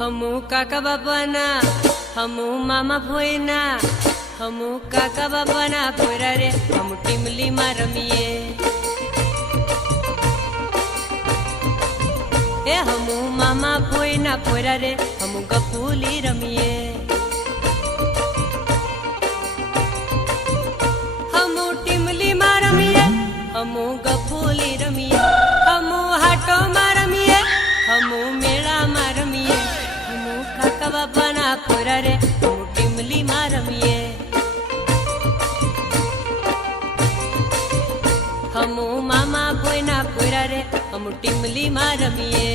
हमू काका बापाना हमू मामा भोयना हमू काका बापाना पोरा रे हम टीमली में रमीए ए हमू मामा भोयना पोरा रे हम गफूली रमीए हमू टीमली में रमीए हमू गफूली रमीए हमू हाटो में रमीए हमू मेला में रमीए हमू काका बापाना पोरा रे हम टीमली में रमीए हमू मामा भोयना पोरा रे हम टीमली में रमीए।